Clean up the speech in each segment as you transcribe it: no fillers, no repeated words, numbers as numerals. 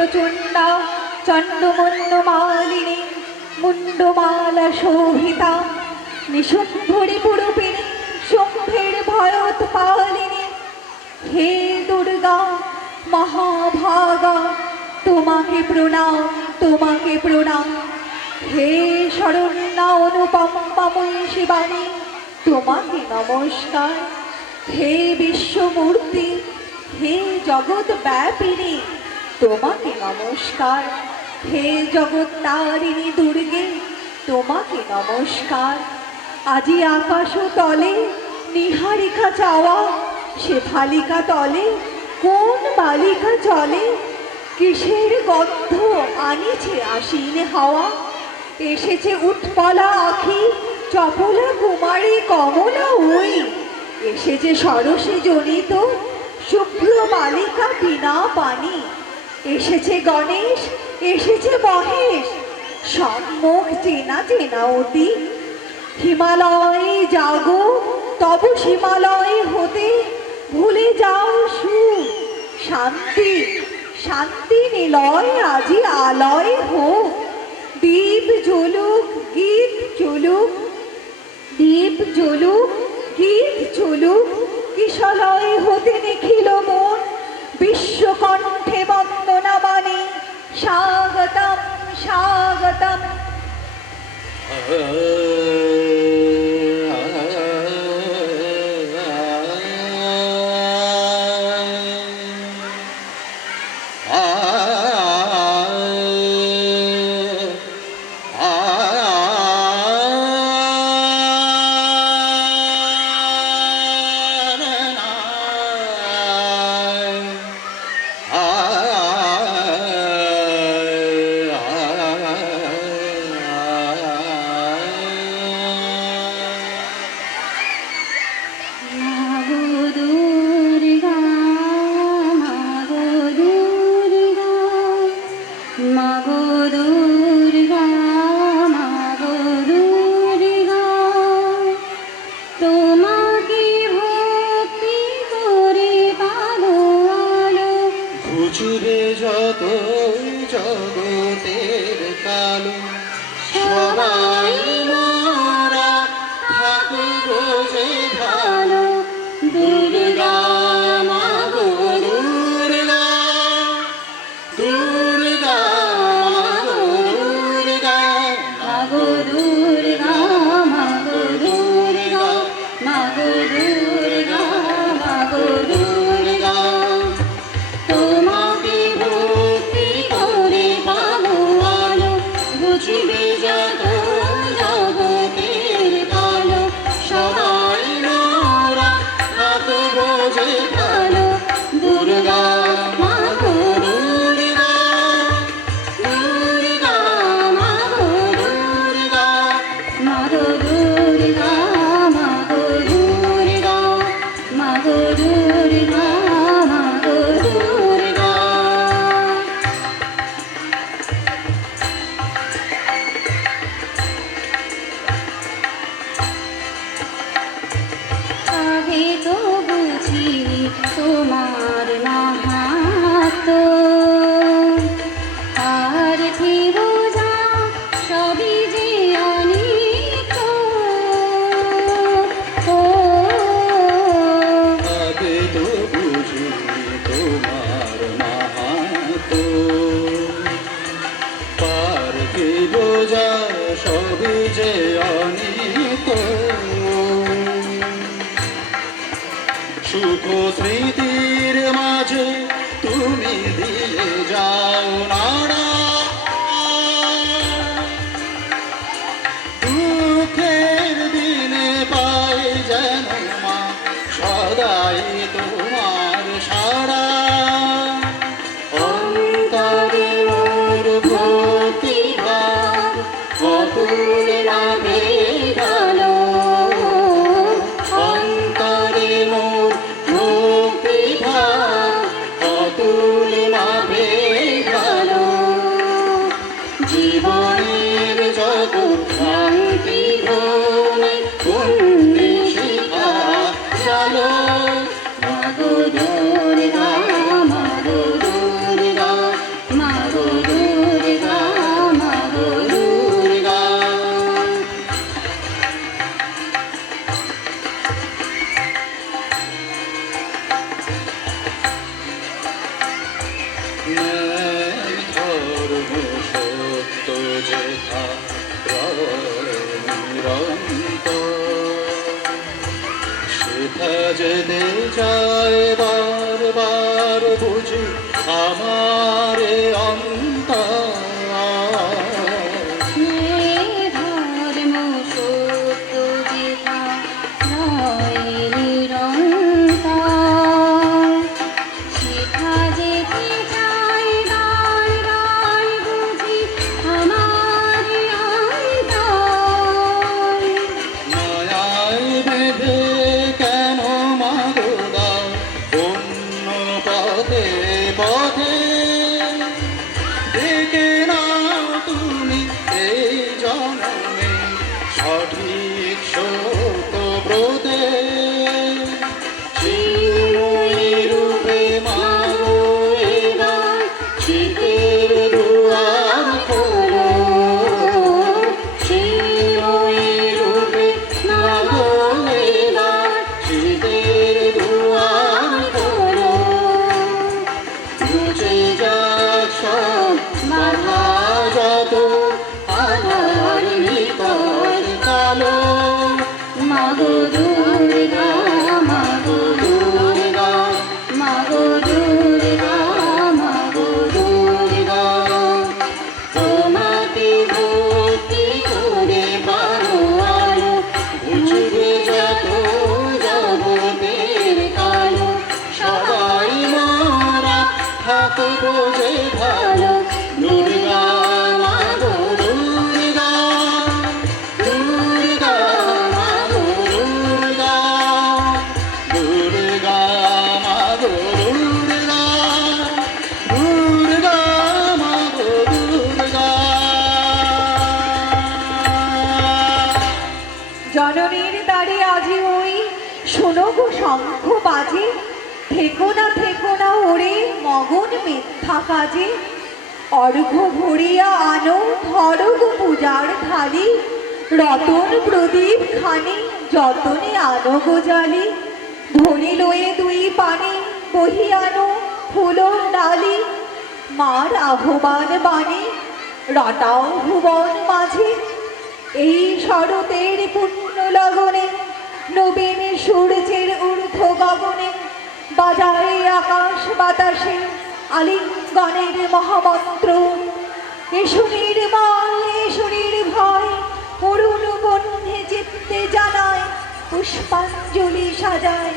প্রচণ্ডা চণ্ডমন্ডমালিনী মুন্ডমালা শোভিতা নিশুম্ভরি পুরুপিনী শুম্ভের ভয়োৎপালিনী। হে দুর্গা মহাভাগা তোমাকে প্রণাম, তোমাকে প্রণাম। হে শরণ্যা অনুপম্পাময়ী শিবানী তোমাকে নমস্কার। হে বিশ্বমূর্তি, হে জগৎ ব্যাপিনী তোমাকে নমস্কার। হে জগত্তারিণী দুর্গে তোমাকে নমস্কার। আজি আকাশ তলে নিহারিকা চাওয়া, সে ফালিকা তলে কোন বালিকা চলে? কিসের গন্ধ আনিছে আশীন হাওয়া? এসেছে উৎপলা আখি চপলা কুমারী কমলা ওই, এসেছে সরসে জনিত শুভ্র বালিকা বিনা পানি। এসেছে গণেশ, এসেছে মহেশ, সম্মুখ চেনা চেনা অতি। হিমালয়ে জাগো তব হিমালয় হতে ভুলে যাও সুখ শান্তি, শান্তি নিলয় আজি আলয় হোক। দীপ জ্বলুক গীত চলুক, দীপ জ্বলুক গীত চলুক, কিশলয় হতে নিখিল মন বিশ্বকণ্ঠে বন্দনা বাণী স্বাগতম স্বাগতম। জগতের কালো সবাই মোরা ঠাকুর যে ভালো। দুর্গা মাগো দুর্গা, দুর্গা মাগো দুর্গা, মাগো দুর্গা, মাগো দুর্গা, মাগো দুর্গা, মাগো দুর্গা। তোমাকে ভক্তি করে পাবো আলো, বুঝবে যত জগতের কালো। সবাই মোরা হাত বোঝে ভালো। দুর্গা মাগো দুর্গা, দুর্গা মাগো দুর্গা, মাগো দুর্গা, মাগো দুর্গা, মাগো দুর্গা, মাগো দুর্গা। আগে তো বুঝিনি তোমার মাহাত্ম্য, আর কি বোঝা সবই যে অনিত্য। ও আগে তো বুঝিনি তোমার মাহাত্ম্য, পার কি বোঝা সবই যে অনিত্য। সুখ স্মৃতির মাঝে তুমি দিয়ে যাও নাড়া, দুঃখের দিনে পাই যেন মা সদাই তোমার সাড়া। অন্তরে মোর ভক্তিভাব অতুল নামে ভালো। অন্তরে মোর ভক্তিভাব অতুল নামে ভালো। জীবনের যত ক্লান্তি ভ্রমে পুণ্যে শিখা চলো। মাগো দুর্গা, মাগো দুর্গা, মা ন্যায় ধর্ম সত্য যেথা নিরন্তর সেথা যেতে যায় বারবার বুঝি আমারে অন্তর ধর্ম সত্য যেথা নয় নিরন্তর সেথা যেতে চায় বারবার বুঝি আমার অন্তর মায়ায় বেঁধে কেন মাগোদা অন্য পথে পথে ডেকে নাও তুমি এই জন্মে সঠিক সত্য ব্রতে চিন্ময়ী রূপে মাগো এবার শীতের দুয়ার খোলো চিন্ময়ী রূপে মাগো এবার শীতের দুয়ার খোলো মুছে যাক সব বাধা যত আধার নিকট কালো মাগো দুর্গা মাগো দুর্গা মাগো দুর্গা মাগো দুর্গা তোমাকে ভক্তি করে পারো আলো বুঝবে যত জগতের কালো সবাই মোরা থাকবো যে ভালো দুর্গা মাগো দুর্গা দুর্গা মাগো দুর্গা দুর্গা মাগো দুর্গা দুর্গা মাগো দুর্গা জননীর দ্বারে আজি ওই শোনো গো শঙ্খ বাজে থেকো না ওরে মগন মিথ্যা কাজে অর্ঘ্য ভরিয়া আনো ধরো গো পূজার থালি রতন প্রদীপ খানি যতনে আনো গো জালি ধনি লয়ে দুই পানি বহি আনো ফুলর ডালি মার আহ্বান বাণী রটাও ভুবন মাঝে এই শরতের পূর্ণ লগনে নবীন সূর্যের ঊর্ধ্ব গগনে বাজারে আকাশ বাতাসে আলিঙ্গনের মহামন্ত্র এসো নির্মল এসো নির্ভয় অরুণ বন্ধে চিত্তে জানায় পুষ্পাঞ্জলি সাজায়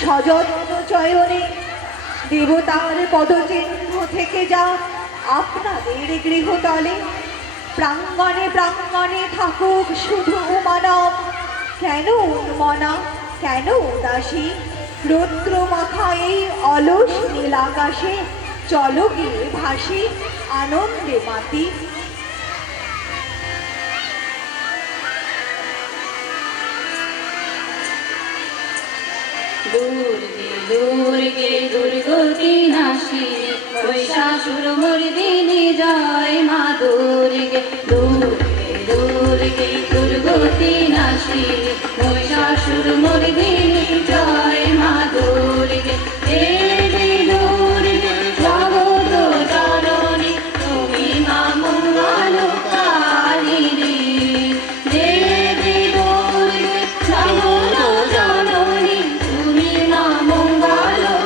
সযত্ন চয়নে দেবতার পদচিহ্ন থেকে যা আপনাদের গৃহতলে প্রাঙ্গণে প্রাঙ্গণে থাকুক শুধু মানব কেন উন্মনা কেন উদাসী রৌদ্র মাখা এই অলস নীল আকাশে চলো গিয়ে ভাসি আনন্দে মাতি দুর্গে দুর্গে দুর্গতি নাশিনী মহিষাসুর মর্দিনী জয় মা দুর্গে দুর্গে দুর্গে দুর্গতি নাশিনী মহিষাসুর মর্দিনী জয় মা দুর্গে দেবী দুর্গে জগত জননী তুমি মা মঙ্গলকারিণী দেবী দুর্গে জগত জননী তুমি মা মঙ্গলকারিণী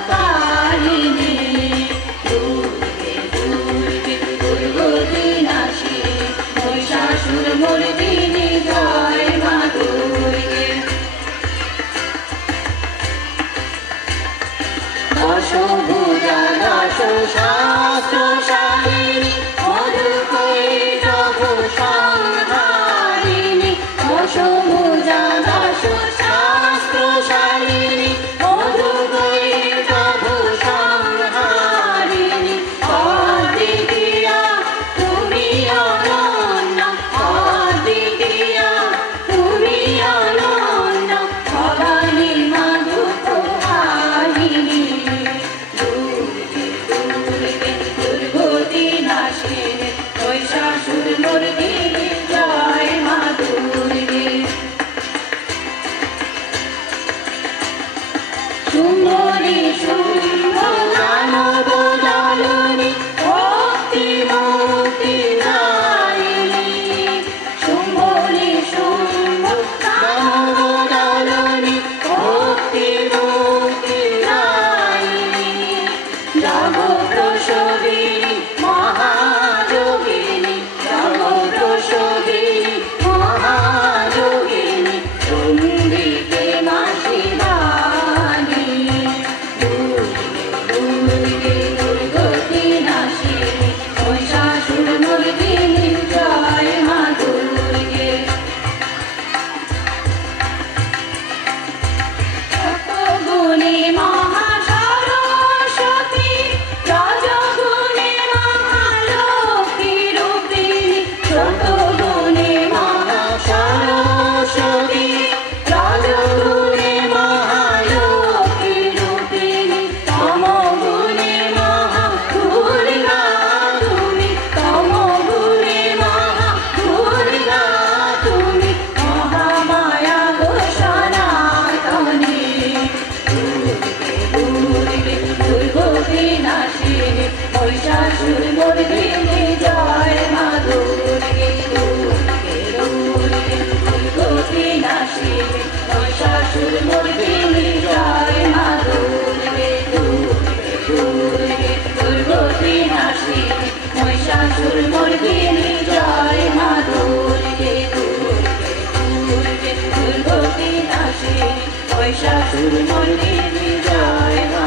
জগৎপ্রসবিনী মহাযোগিনী, জগৎপ্রসবিনী মহাযোগিনী, চণ্ডিকে মা শিবানী। দুর্গে দুর্গতি নাশিনী, মহিষাসুরমর্দিনী, জয় মা দুর্গে। সত্যগুণী মহাসরস্বতী, রজগুণী মহালক্ষ্মী রূপিণী, সত্যগুণী মহাসরস্বতী, রজগুণী মহালক্ষ্মী রূপিণী, তমগুণী মহাদুর্গা তুমি, তমগুণী মহাদুর্গা তুমি, মহামায়া গো সনাতনী। দুর্গে দুর্গতি নাশিনী, মহিষাসুরমর্দিনী, জয় মা দুর্গে। দুর্গে দুর্গতি নাশিনী, মহিষাসুরমর্দিনী, জয় মা দুর্গে। দুর্গে দুর্গতি নাশিনী, মহিষাসুরমর্দিনী, জয় মা দুর্গে। দুর্গে দুর্গতি নাশিনী, মহিষাসুরমর্দিনী, জয় মা